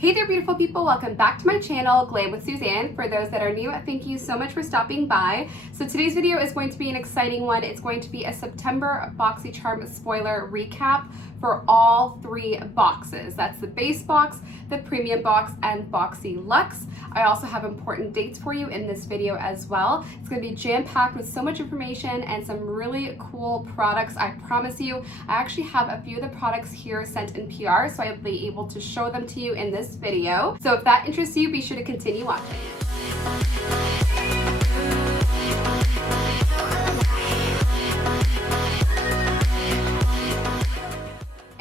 Hey there, beautiful people. Welcome back to my channel, Glam with Suzanne. For those that are new, thank you so much for stopping by. So today's video is going to be an exciting one. It's going to be a September Boxycharm spoiler recap for all three boxes. That's the base box, the premium box, and Boxyluxe. I also have important dates for you in this video as well. It's going to be jam-packed with so much information and some really cool products, I promise you. I actually have a few of the products here sent in PR, so I'll be able to show them to you in this video. So if that interests you, be sure to continue watching.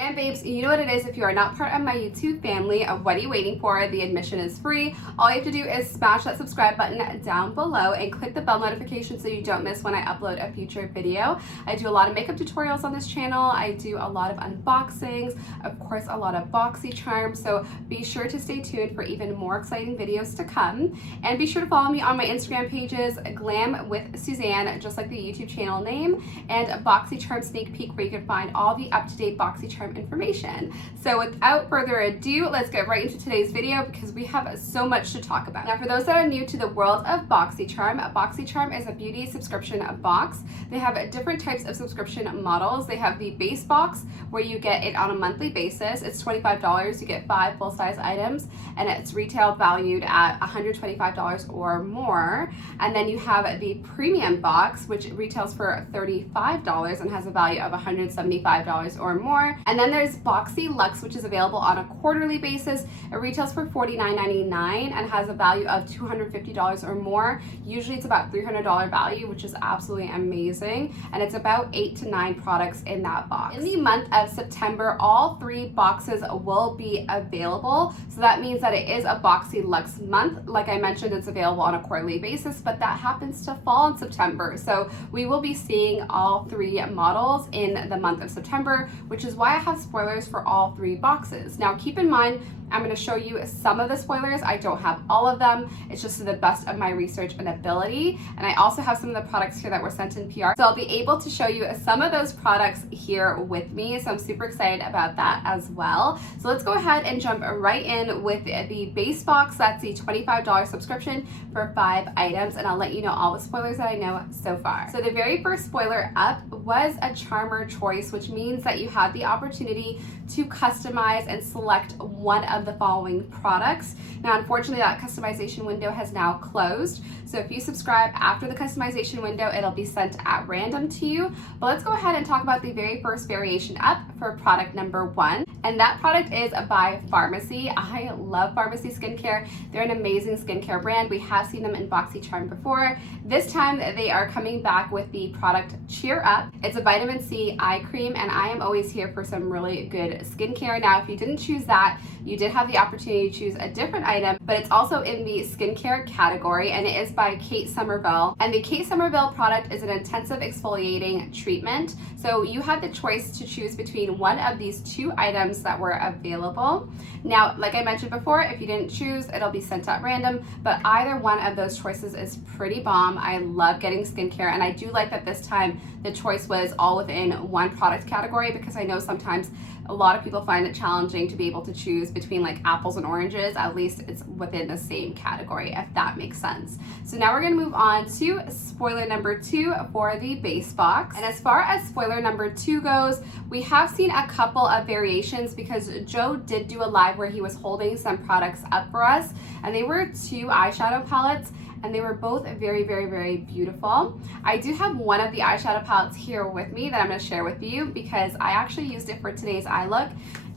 And babes, you know what it is. If you are not part of my YouTube family, what are you waiting for? The admission is free. All you have to do is smash that subscribe button down below and click the bell notification so you don't miss when I upload a future video. I do a lot of makeup tutorials on this channel. I do a lot of unboxings, of course a lot of Boxycharm, so be sure to stay tuned for even more exciting videos to come. And be sure to follow me on my Instagram pages, Glam with Suzanne, just like the YouTube channel name, and Boxycharm Sneak Peek, where you can find all the up-to-date Boxycharm information. So without further ado, let's get right into today's video because we have so much to talk about. Now, for those that are new to the world of Boxycharm, Boxycharm is a beauty subscription box. They have different types of subscription models. They have the base box where you get it on a monthly basis. It's $25. You get 5 full-size items and it's retail valued at $125 or more. And then you have the premium box, which retails for $35 and has a value of $175 or more. And then there's Boxyluxe, which is available on a quarterly basis. It retails for $49.99 and has a value of $250 or more. Usually it's about $300 value, which is absolutely amazing. And it's about 8 to 9 products in that box. In the month of September, all 3 boxes will be available. So that means that it is a Boxyluxe month. Like I mentioned, it's available on a quarterly basis, but that happens to fall in September. So we will be seeing all 3 models in the month of September, which is why I have spoilers for all 3 boxes. Now keep in mind, I'm going to show you some of the spoilers. I don't have all of them. It's just to the best of my research and ability. And I also have some of the products here that were sent in PR. So I'll be able to show you some of those products here with me. So I'm super excited about that as well. So let's go ahead and jump right in with the base box. That's the $25 subscription for 5 items. And I'll let you know all the spoilers that I know so far. So the very first spoiler up was a charmer choice, which means that you have the opportunity to customize and select one of the following products. Now, unfortunately, that customization window has now closed. So if you subscribe after the customization window, it'll be sent at random to you. But let's go ahead and talk about the very first variation up for product number 1. And that product is by Pharmacy. I love Pharmacy skincare. They're an amazing skincare brand. We have seen them in Boxycharm before. This time they are coming back with the product Cheer Up. It's a vitamin C eye cream, and I am always here for some really good skincare. Now, if you didn't choose that, you did have the opportunity to choose a different item, but it's also in the skincare category, and it is by Kate Somerville. And the Kate Somerville product is an intensive exfoliating treatment. So you had the choice to choose between one of these 2 items that were available. Now, like I mentioned before, if you didn't choose, it'll be sent at random, but either one of those choices is pretty bomb. I love getting skincare, and I do like that this time the choice was all within one product category, because I know sometimes a lot of people find it challenging to be able to choose between like apples and oranges. At least it's within the same category, if that makes sense. So now we're going to move on to spoiler number 2 for the base box. And as far as spoiler number 2 goes, we have seen a couple of variations because Joe did do a live where he was holding some products up for us, and they were 2 eyeshadow palettes, and they were both very, very, very beautiful. I do have one of the eyeshadow palettes here with me that I'm going to share with you because I actually used it for today's eye look,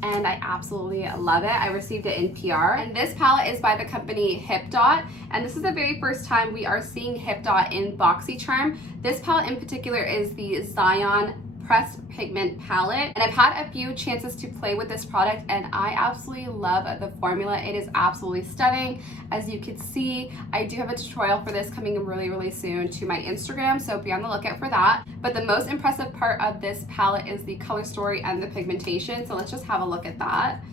and I absolutely love it. I received it in PR. And this palette is by the company Hip Dot, and this is the very first time we are seeing Hip Dot in Boxycharm. This palette in particular is the Zion Pressed Pigment Palette, and I've had a few chances to play with this product, and I absolutely love the formula. It is absolutely stunning. As you can see, I do have a tutorial for this coming really, really soon to my Instagram, so be on the lookout for that. But the most impressive part of this palette is the color story and the pigmentation, so let's just have a look at that.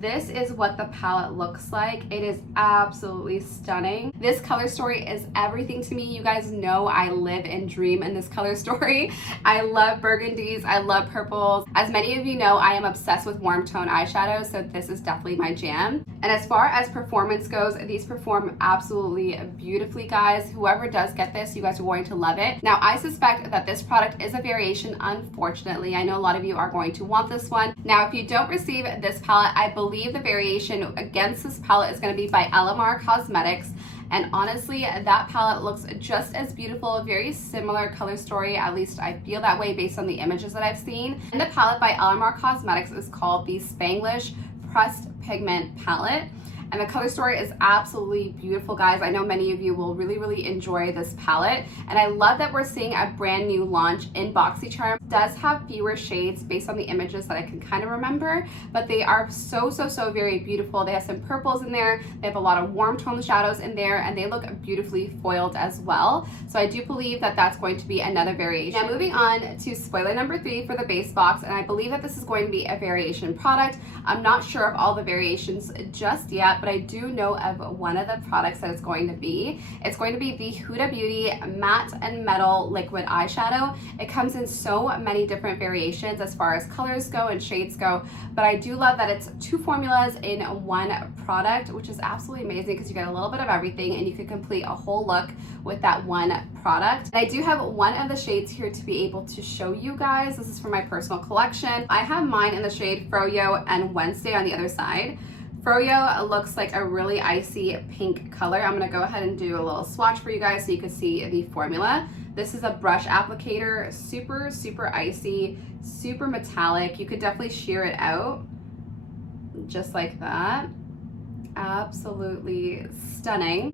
this is what the palette looks like. It is absolutely stunning. This color story is everything to me. You guys know I live and dream in this color story. I love burgundies, I love purples. As many of you know, I am obsessed with warm tone eyeshadows, so this is definitely my jam. And as far as performance goes, these perform absolutely beautifully, guys. Whoever does get this, you guys are going to love it. Now, I suspect that this product is a variation, unfortunately. I know a lot of you are going to want this one. Now, if you don't receive this palette, I believe the variation against this palette is going to be by LMR Cosmetics. And honestly, that palette looks just as beautiful, very similar color story, at least I feel that way based on the images that I've seen. And the palette by LMR Cosmetics is called the Spanglish Pressed Pigment Palette. And the color story is absolutely beautiful, guys. I know many of you will really enjoy this palette. And I love that we're seeing a brand new launch in Boxycharm. It does have fewer shades based on the images that I can kind of remember, but they are so very beautiful. They have some purples in there. They have a lot of warm tone shadows in there, and they look beautifully foiled as well. So I do believe that that's going to be another variation. Now, moving on to spoiler number 3 for the base box, and I believe that this is going to be a variation product. I'm not sure of all the variations just yet, but I do know of one of the products that it's going to be. It's going to be the Huda Beauty Matte and Metal Liquid Eyeshadow. It comes in so many different variations as far as colors go and shades go, but I do love that it's 2 formulas in one product, which is absolutely amazing because you get a little bit of everything and you can complete a whole look with that one product. And I do have one of the shades here to be able to show you guys. This is from my personal collection. I have mine in the shade Froyo and Wednesday on the other side. Froyo looks like a really icy pink color. I'm gonna go ahead and do a little swatch for you guys so you can see the formula. This is a brush applicator, super icy, super metallic. You could definitely sheer it out just like that. Absolutely stunning.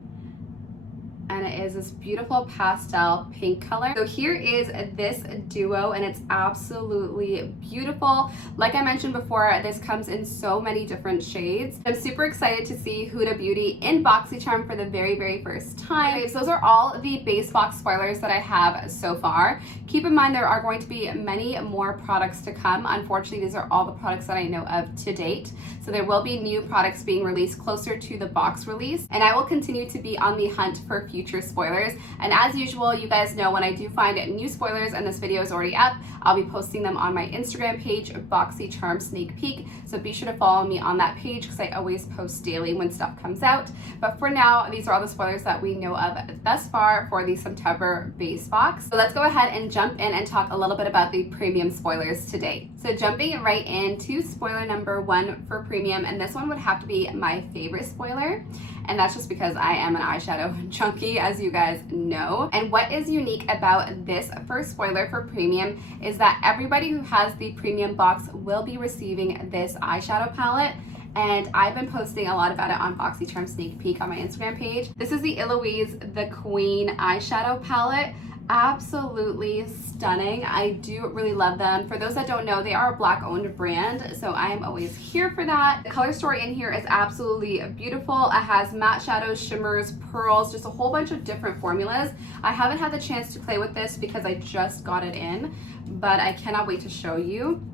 And it is this beautiful pastel pink color. So here is this duo, and it's absolutely beautiful. Like I mentioned before, this comes in so many different shades. I'm super excited to see Huda Beauty in Boxycharm for the very first time. Okay, so those are all the base box spoilers that I have so far. Keep in mind there are going to be many more products to come. Unfortunately, these are all the products that I know of to date. So there will be new products being released closer to the box release, and I will continue to be on the hunt for future spoilers. And as usual, you guys know when I do find new spoilers and this video is already up, I'll be posting them on my Instagram page, Boxycharm Sneak Peek. So be sure to follow me on that page because I always post daily when stuff comes out. But for now, these are all the spoilers that we know of thus far for the September base box. So let's go ahead and jump in and talk a little bit about the premium spoilers today. So jumping right into spoiler number 1 for premium, and this one would have to be my favorite spoiler, and that's just because I am an eyeshadow junkie, as you guys know. And what is unique about this first spoiler for premium is that everybody who has the premium box will be receiving this eyeshadow palette. And I've been posting a lot about it on Boxycharm Sneak Peek on my Instagram page. This is the Eloise the Queen eyeshadow palette. Absolutely stunning. I do really love them. For those that don't know, they are a Black owned brand, so I'm always here for that. The color story in here is absolutely beautiful. It has matte shadows, shimmers, pearls, just a whole bunch of different formulas. I haven't had the chance to play with this because I just got it in, but I cannot wait to show you.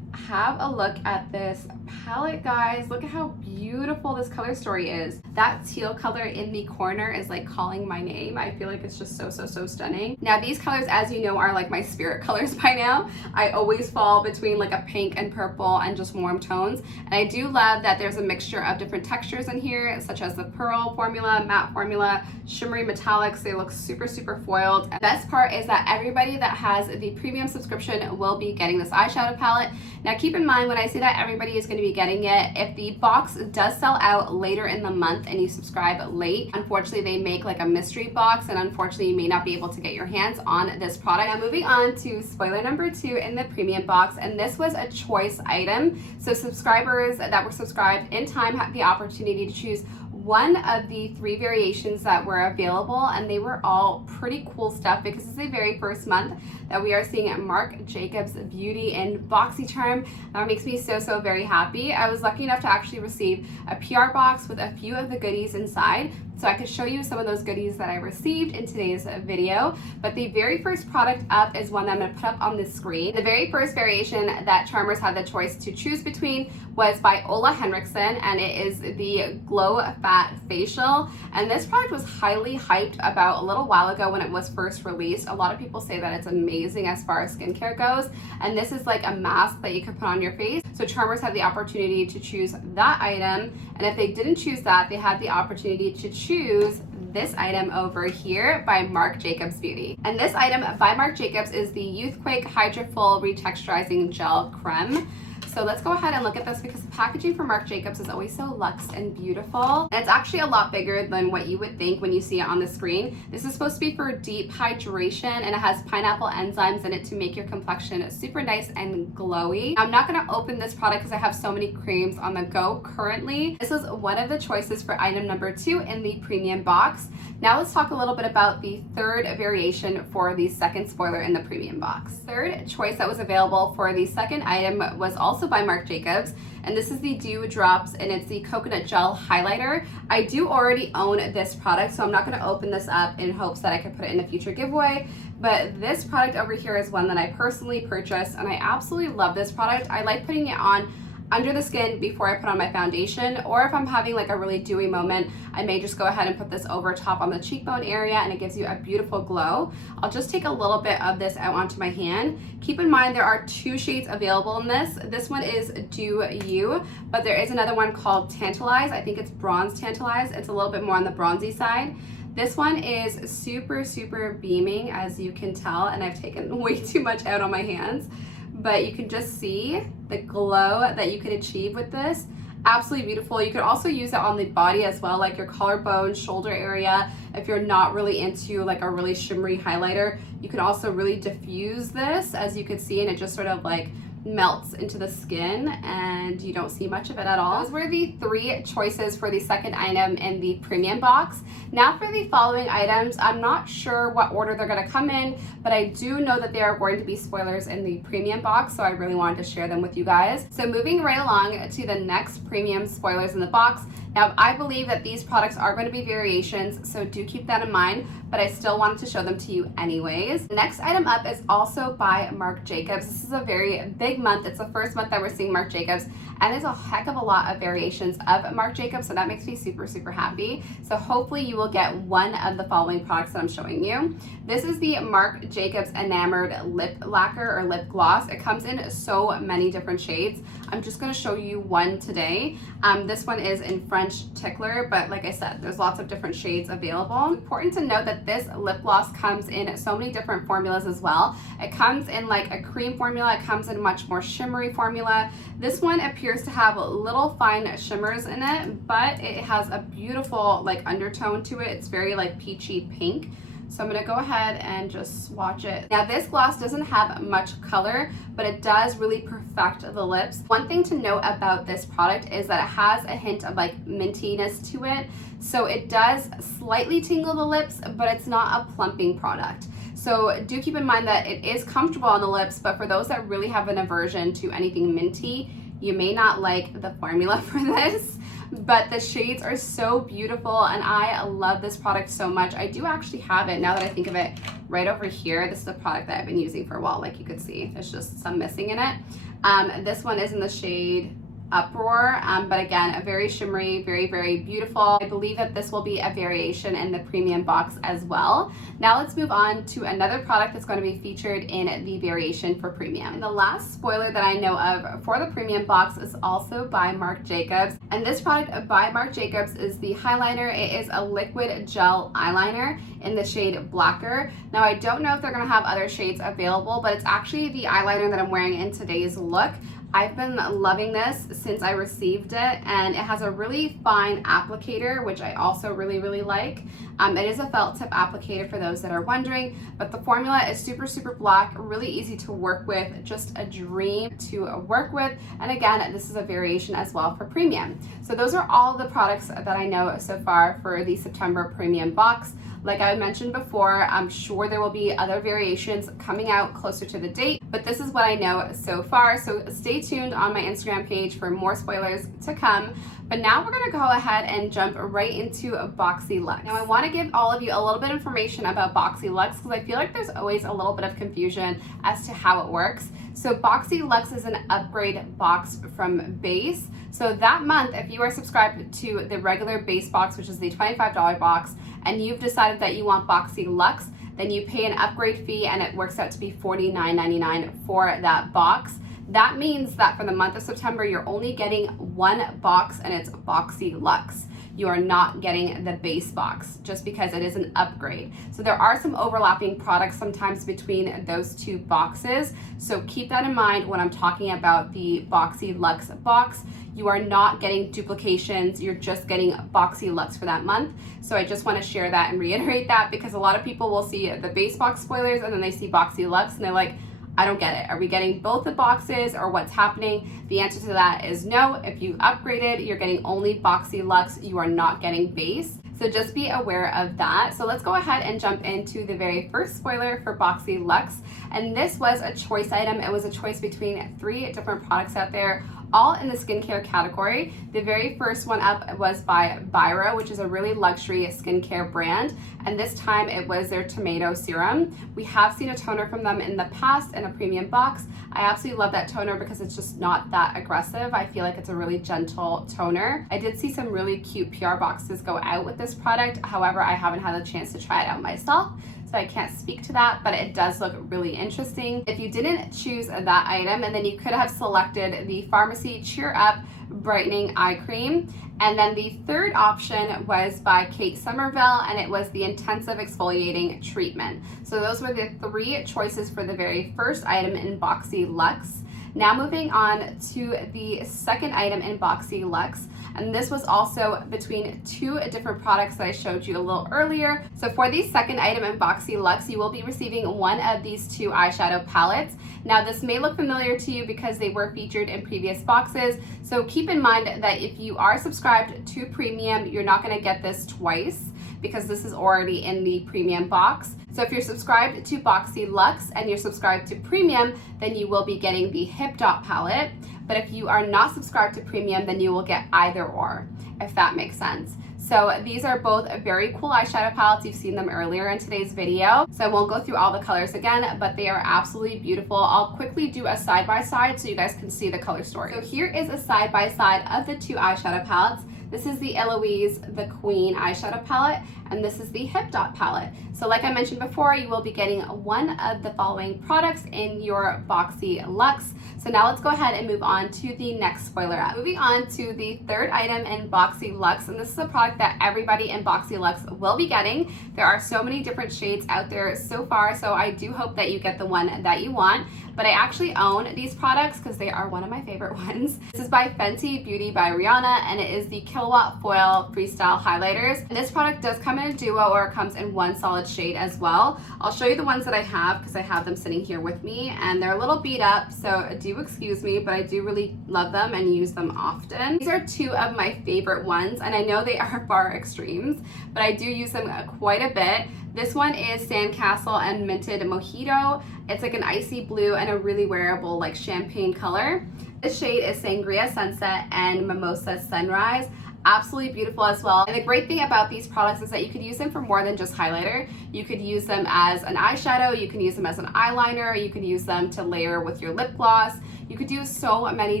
Have a look at this palette, guys. Look at how beautiful this color story is. That teal color in the corner is like calling my name. I feel like it's just so stunning. Now these colors, as you know, are like my spirit colors by now. I always fall between like a pink and purple and just warm tones. And I do love that there's a mixture of different textures in here, such as the pearl formula, matte formula, shimmery metallics. They look super foiled. And the best part is that everybody that has the premium subscription will be getting this eyeshadow palette. Now keep in mind when I say that everybody is going to be getting it, if the box does sell out later in the month and you subscribe late, unfortunately they make like a mystery box, and unfortunately you may not be able to get your hands on this product. Now moving on to spoiler number 2 in the premium box, and this was a choice item. So subscribers that were subscribed in time had the opportunity to choose one of the 3 variations that were available, and they were all pretty cool stuff because it's the very first month that we are seeing Marc Jacobs Beauty in Boxycharm. That makes me so very happy. I was lucky enough to actually receive a PR box with a few of the goodies inside. so I could show you some of those goodies that I received in today's video. But the very first product up is one that I'm going to put up on the screen. The very first variation that charmers had the choice to choose between was by Ola Henriksen, and it is the Glow Fat Facial. And this product was highly hyped about a little while ago when it was first released. A lot of people say that it's amazing as far as skincare goes, and this is like a mask that you can put on your face. So charmers had the opportunity to choose that item, and if they didn't choose that, they had the opportunity to choose this item over here by Marc Jacobs Beauty. And this item by Marc Jacobs is the Youthquake Hydrofull Retexturizing Gel Creme. So let's go ahead and look at this, because the packaging for Marc Jacobs is always so luxe and beautiful. And it's actually a lot bigger than what you would think when you see it on the screen. This is supposed to be for deep hydration, and it has pineapple enzymes in it to make your complexion super nice and glowy. I'm not gonna open this product because I have so many creams on the go currently. This was one of the choices for item number 2 in the premium box. Now let's talk a little bit about the third variation for the second spoiler in the premium box. Third choice that was available for the second item was also by Marc Jacobs, and this is the Dew Drops, and it's the Coconut Gel Highlighter. I do already own this product, so I'm not going to open this up in hopes that I could put it in a future giveaway, but this product over here is one that I personally purchased, and I absolutely love this product. I like putting it on under the skin before I put on my foundation, or if I'm having like a really dewy moment, I may just go ahead and put this over top on the cheekbone area, and it gives you a beautiful glow. I'll just take a little bit of this out onto my hand. Keep in mind there are 2 shades available in this. This one is Do You, but there is another one called Tantalize. I think it's Bronze Tantalize. It's a little bit more on the bronzy side. This one is super beaming, as you can tell, and I've taken way too much out on my hands. But you can just see the glow that you could achieve with this. Absolutely beautiful. You could also use it on the body as well, like your collarbone, shoulder area. If you're not really into like a really shimmery highlighter, you can also really diffuse this, as you can see, and it just sort of like melts into the skin and you don't see much of it at all. Those were the 3 choices for the second item in the premium box. Now for the following items, I'm not sure what order they're going to come in, but I do know that there are going to be spoilers in the premium box, so I really wanted to share them with you guys. So moving right along to the next premium spoilers in the box. Now, I believe that these products are going to be variations, so do keep that in mind, but I still wanted to show them to you anyways. The next item up is also by Marc Jacobs. This is a very big month. It's the first month that we're seeing Marc Jacobs, and there's a heck of a lot of variations of Marc Jacobs, so that makes me super happy. So hopefully you will get one of the following products that I'm showing you. This is the Marc Jacobs Enamored Lip Lacquer or Lip Gloss. It comes in so many different shades. I'm just going to show you one today. This one is in French Tickler, but like I said, there's lots of different shades available. It's important to note that this lip gloss comes in so many different formulas as well. It comes in like a cream formula. It comes in a much more shimmery formula. This one appears to have little fine shimmers in it, but it has a beautiful like undertone to it. It's very like peachy pink. So I'm going to go ahead and just swatch it. Now this gloss doesn't have much color, but it does really perfect the lips. One thing to note about this product is that it has a hint of like mintiness to it. So it does slightly tingle the lips, but it's not a plumping product. So do keep in mind that it is comfortable on the lips, but for those that really have an aversion to anything minty, you may not like the formula for this. But the shades are so beautiful, and I love this product so much. I do actually have it, now that I think of it, right over here. This is a product that I've been using for a while, like you could see. There's just some missing in it. This one is in the shade Uproar, but again, a very shimmery, very beautiful. I believe that this will be a variation in the premium box as well. Now let's move on to another product that's going to be featured in the variation for premium. And the last spoiler that I know of for the premium box is also by Marc Jacobs, and this product by Marc Jacobs is the highliner. It is a liquid gel eyeliner in the shade Blacker. Now I don't know if they're going to have other shades available, but it's actually the eyeliner that I'm wearing in today's look. I've been loving this since I received it, and it has a really fine applicator, which I also really like. It is a felt tip applicator for those that are wondering, but the formula is super black, really easy to work with, just a dream to work with. And again, this is a variation as well for premium. So those are all the products that I know so far for the September premium box. Like I mentioned before, I'm sure there will be other variations coming out closer to the date, but this is what I know so far. So stay stay tuned on my Instagram page for more spoilers to come. But now we're gonna go ahead and jump right into Boxyluxe. Now I wanna give all of you a little bit of information about Boxyluxe because I feel like there's always a little bit of confusion as to how it works. So Boxyluxe is an upgrade box from base. So that month, if you are subscribed to the regular base box, which is the $25 box, and you've decided that you want Boxyluxe, then you pay an upgrade fee and it works out to be $49.99 for that box. That means that for the month of September, you're only getting one box and it's Boxyluxe. You are not getting the base box just because it is an upgrade. So there are some overlapping products sometimes between those two boxes. So keep that in mind when I'm talking about the Boxyluxe box. You are not getting duplications, you're just getting Boxyluxe for that month. So I just want to share that and reiterate that because a lot of people will see the base box spoilers and then they see Boxyluxe and they're like, I don't get it. Are we getting both the boxes or what's happening? The answer to that is no. If you upgraded, you're getting only Boxyluxe. You are not getting base. So just be aware of that. So let's go ahead and jump into the very first spoiler for Boxyluxe. And this was a choice item. It was a choice between 3 different products out there, all in the skincare category. The very first one up was by Byra, which is a really luxury skincare brand. And this time it was their tomato serum. We have seen a toner from them in the past in a premium box. I absolutely love that toner because it's just not that aggressive. I feel like it's a really gentle toner. I did see some really cute PR boxes go out with this product. However, I haven't had a chance to try it out myself, so I can't speak to that, but it does look really interesting. If you didn't choose that item, and then you could have selected the Pharmacy Cheer Up Brightening Eye Cream. And then the third option was by Kate Somerville, and it was the Intensive Exfoliating Treatment. So those were the 3 choices for the very first item in Boxyluxe. Now moving on to the second item in Boxyluxe, and this was also between 2 different products that I showed you a little earlier. So for the second item in Boxyluxe, you will be receiving one of these 2 eyeshadow palettes. Now this may look familiar to you because they were featured in previous boxes. So keep in mind that if you are subscribed to Premium, you're not going to get this twice because this is already in the Premium box. So if you're subscribed to Boxyluxe and you're subscribed to Premium, then you will be getting the Hip Dot palette. But if you are not subscribed to Premium, then you will get either or, if that makes sense. So these are both very cool eyeshadow palettes. You've seen them earlier in today's video. So I won't go through all the colors again, but they are absolutely beautiful. I'll quickly do a side-by-side so you guys can see the color story. So here is a side-by-side of the 2 eyeshadow palettes. This is the Eloise the Queen eyeshadow palette, and this is the Hip Dot palette. So like I mentioned before, you will be getting one of the following products in your Boxyluxe. So now let's go ahead and move on to the next spoiler up. Moving on to the third item in Boxyluxe, and this is a product that everybody in Boxyluxe will be getting. There are so many different shades out there so far, so I do hope that you get the one that you want. But I actually own these products because they are one of my favorite ones. This is by Fenty Beauty by Rihanna, and it is the Kilowatt Foil Freestyle Highlighters. And this product does come in a duo, or it comes in one solid shade as well. I'll show you the ones that I have because I have them sitting here with me, and they're a little beat up, so do excuse me, but I do really love them and use them often. These are 2 of my favorite ones, and I know they are far extremes, but I do use them quite a bit. This one is Sandcastle and Minted Mojito. It's like an icy blue and a really wearable like champagne color. This shade is Sangria Sunset and Mimosa Sunrise. Absolutely beautiful as well. And the great thing about these products is that you could use them for more than just highlighter. You could use them as an eyeshadow, you can use them as an eyeliner, you can use them to layer with your lip gloss. You could do so many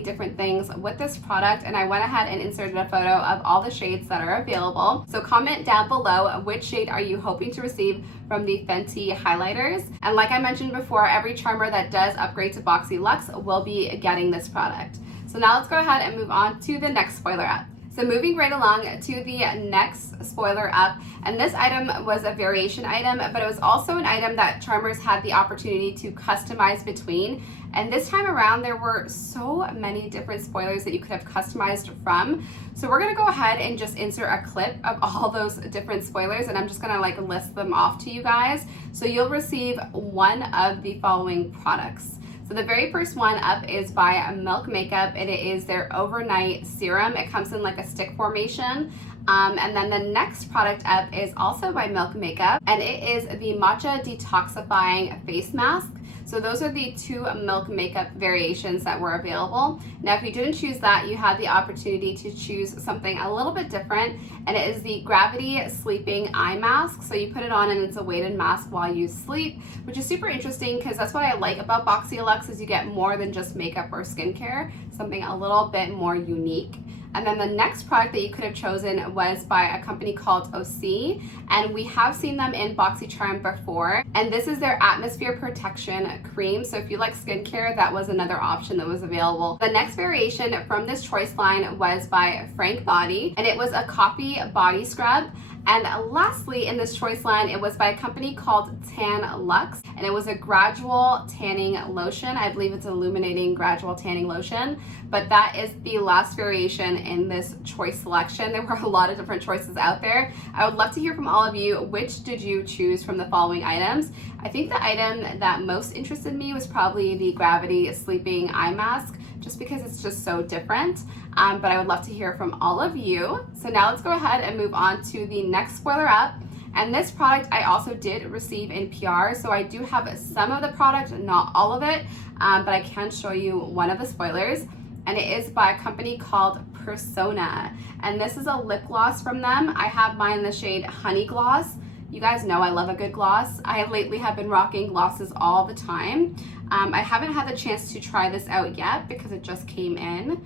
different things with this product, and I went ahead and inserted a photo of all the shades that are available. So comment down below which shade are you hoping to receive from the Fenty highlighters. And like I mentioned before, every charmer that does upgrade to Boxyluxe will be getting this product. So now let's go ahead and move on to the next spoiler up. So moving right along to the next spoiler up, and this item was a variation item, but it was also an item that charmers had the opportunity to customize between. And this time around, there were so many different spoilers that you could have customized from. So we're gonna go ahead and just insert a clip of all those different spoilers, and I'm just gonna like list them off to you guys. So you'll receive one of the following products. So the very first one up is by Milk Makeup, and it is their Overnight Serum. It comes in like a stick formation. And then the next product up is also by Milk Makeup, and it is the Matcha Detoxifying Face Mask. So those are the 2 milk makeup variations that were available. Now, if you didn't choose that, you had the opportunity to choose something a little bit different, and it is the Gravity Sleeping Eye Mask. So you put it on and it's a weighted mask while you sleep, which is super interesting because that's what I like about Boxyluxe is you get more than just makeup or skincare, something a little bit more unique. And then the next product that you could have chosen was by a company called OC, and we have seen them in Boxycharm before, and this is their Atmosphere Protection Cream. So if you like skincare, that was another option that was available. The next variation from this choice line was by Frank Body, and it was a Coffee Body Scrub. And lastly, in this choice line, it was by a company called Tan Luxe, and it was a gradual tanning lotion. I believe it's illuminating gradual tanning lotion, but that is the last variation in this choice selection. There were a lot of different choices out there. I would love to hear from all of you, which did you choose from the following items? I think the item that most interested me was probably the Gravity Sleeping Eye Mask, just because it's just so different. But I would love to hear from all of you. So now let's go ahead and move on to the next spoiler up. And this product I also did receive in PR, so I do have some of the product, not all of it, but I can show you one of the spoilers. And it is by a company called Persona. And this is a lip gloss from them. I have mine in the shade Honey Gloss. You guys know I love a good gloss. I lately have been rocking glosses all the time. I haven't had the chance to try this out yet because it just came in,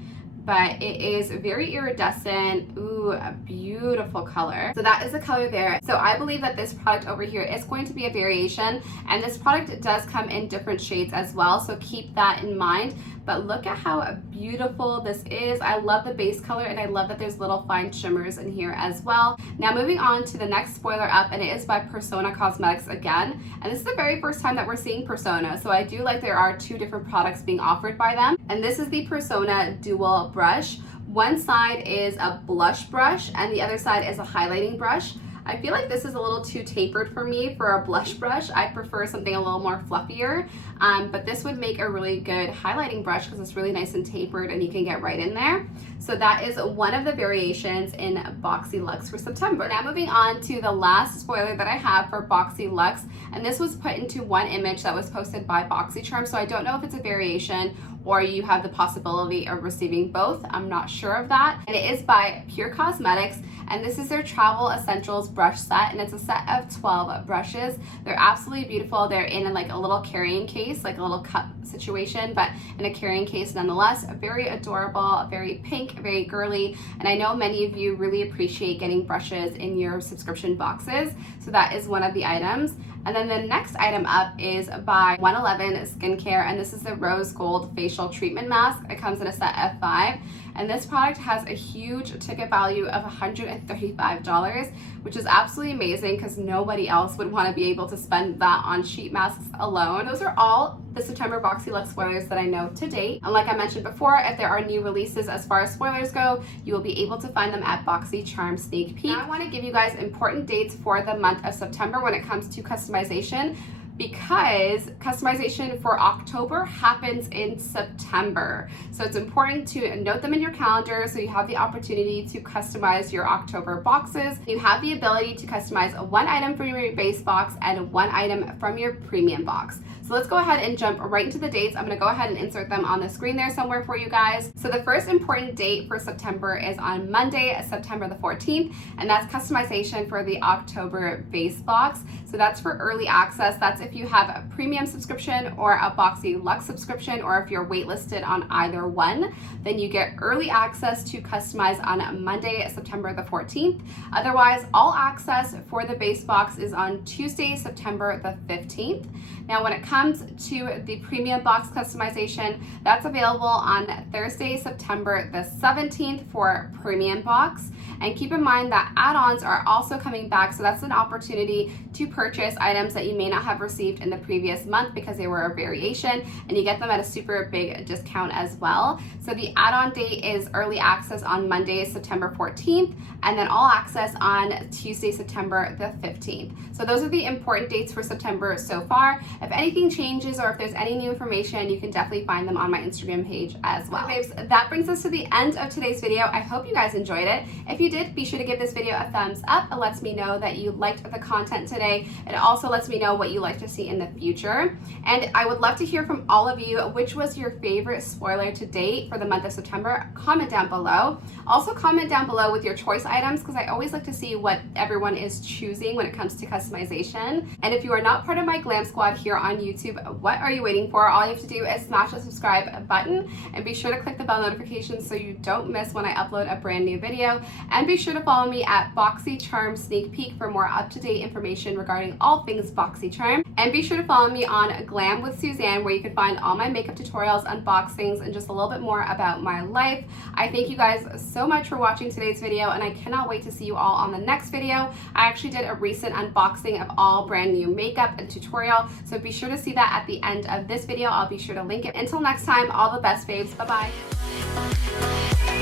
but it is very iridescent. Ooh, a beautiful color. So that is the color there. So I believe that this product over here is going to be a variation, and this product does come in different shades as well, so keep that in mind. But look at how beautiful this is. I love the base color, and I love that there's little fine shimmers in here as well. Now moving on to the next spoiler up, and it is by Persona Cosmetics again. And this is the very first time that we're seeing Persona, so I do like there are 2 different products being offered by them. And this is the Persona Dual Brush. One side is a blush brush, and the other side is a highlighting brush. I feel like this is a little too tapered for me for a blush brush. I prefer something a little more fluffier, but this would make a really good highlighting brush because it's really nice and tapered and you can get right in there. So that is one of the variations in Boxyluxe for September. Now moving on to the last spoiler that I have for Boxyluxe, and this was put into one image that was posted by Boxycharm, so I don't know if it's a variation or you have the possibility of receiving both. I'm not sure of that. And it is by Pure Cosmetics, and this is their Travel Essentials brush set, and it's a set of 12 brushes. They're absolutely beautiful. They're in like a little carrying case, like a little cup situation, but in a carrying case nonetheless. Very adorable, very pink, very girly, and I know many of you really appreciate getting brushes in your subscription boxes, so that is one of the items. And then the next item up is by 111 Skincare, and this is the Rose Gold Facial Treatment Mask. It comes in a set of 5, and this product has a huge ticket value of $135, which is absolutely amazing because nobody else would want to be able to spend that on sheet masks alone. Those are all the September Boxyluxe spoilers that I know to date. And like I mentioned before, if there are new releases as far as spoilers go, you will be able to find them at Boxycharm Sneak Peek. Now I want to give you guys important dates for the month of September when it comes to customization, because customization for October happens in September. So it's important to note them in your calendar so you have the opportunity to customize your October boxes. You have the ability to customize one item from your base box and one item from your premium box. So let's go ahead and jump right into the dates. I'm gonna go ahead and insert them on the screen there somewhere for you guys. So the first important date for September is on Monday, September the 14th, and that's customization for the October base box. So that's for early access. That's if you have a premium subscription or a Boxyluxe subscription, or if you're waitlisted on either one, then you get early access to customize on Monday, September the 14th. Otherwise, all access for the base box is on Tuesday, September the 15th. Now, when it comes to the premium box customization, that's available on Thursday, September the 17th for premium box. And keep in mind that add-ons are also coming back, so that's an opportunity to purchase items that you may not have received in the previous month because they were a variation, and you get them at a super big discount as well. So the add-on date is early access on Monday, September 14th, and then all access on Tuesday, September the 15th. So those are the important dates for September so far. If anything changes or if there's any new information, you can definitely find them on my Instagram page as well. Okay, babes, that brings us to the end of today's video. I hope you guys enjoyed it. If you did, be sure to give this video a thumbs up. It lets me know that you liked the content today. It also lets me know what you liked to see in the future. And I would love to hear from all of you, which was your favorite spoiler to date for the month of September? Comment down below. Also comment down below with your choice items, because I always like to see what everyone is choosing when it comes to customization. And if you are not part of my glam squad here on YouTube, what are you waiting for? All you have to do is smash the subscribe button and be sure to click the bell notification so you don't miss when I upload a brand new video. And be sure to follow me at Boxycharm Sneak Peek for more up-to-date information regarding all things Boxycharm. And be sure to follow me on Glam with Suzanne, where you can find all my makeup tutorials, unboxings, and just a little bit more about my life. I thank you guys so much for watching today's video, and I cannot wait to see you all on the next video. I actually did a recent unboxing of all brand new makeup and tutorial, so be sure to see that at the end of this video. I'll be sure to link it. Until next time, all the best, babes. Bye-bye.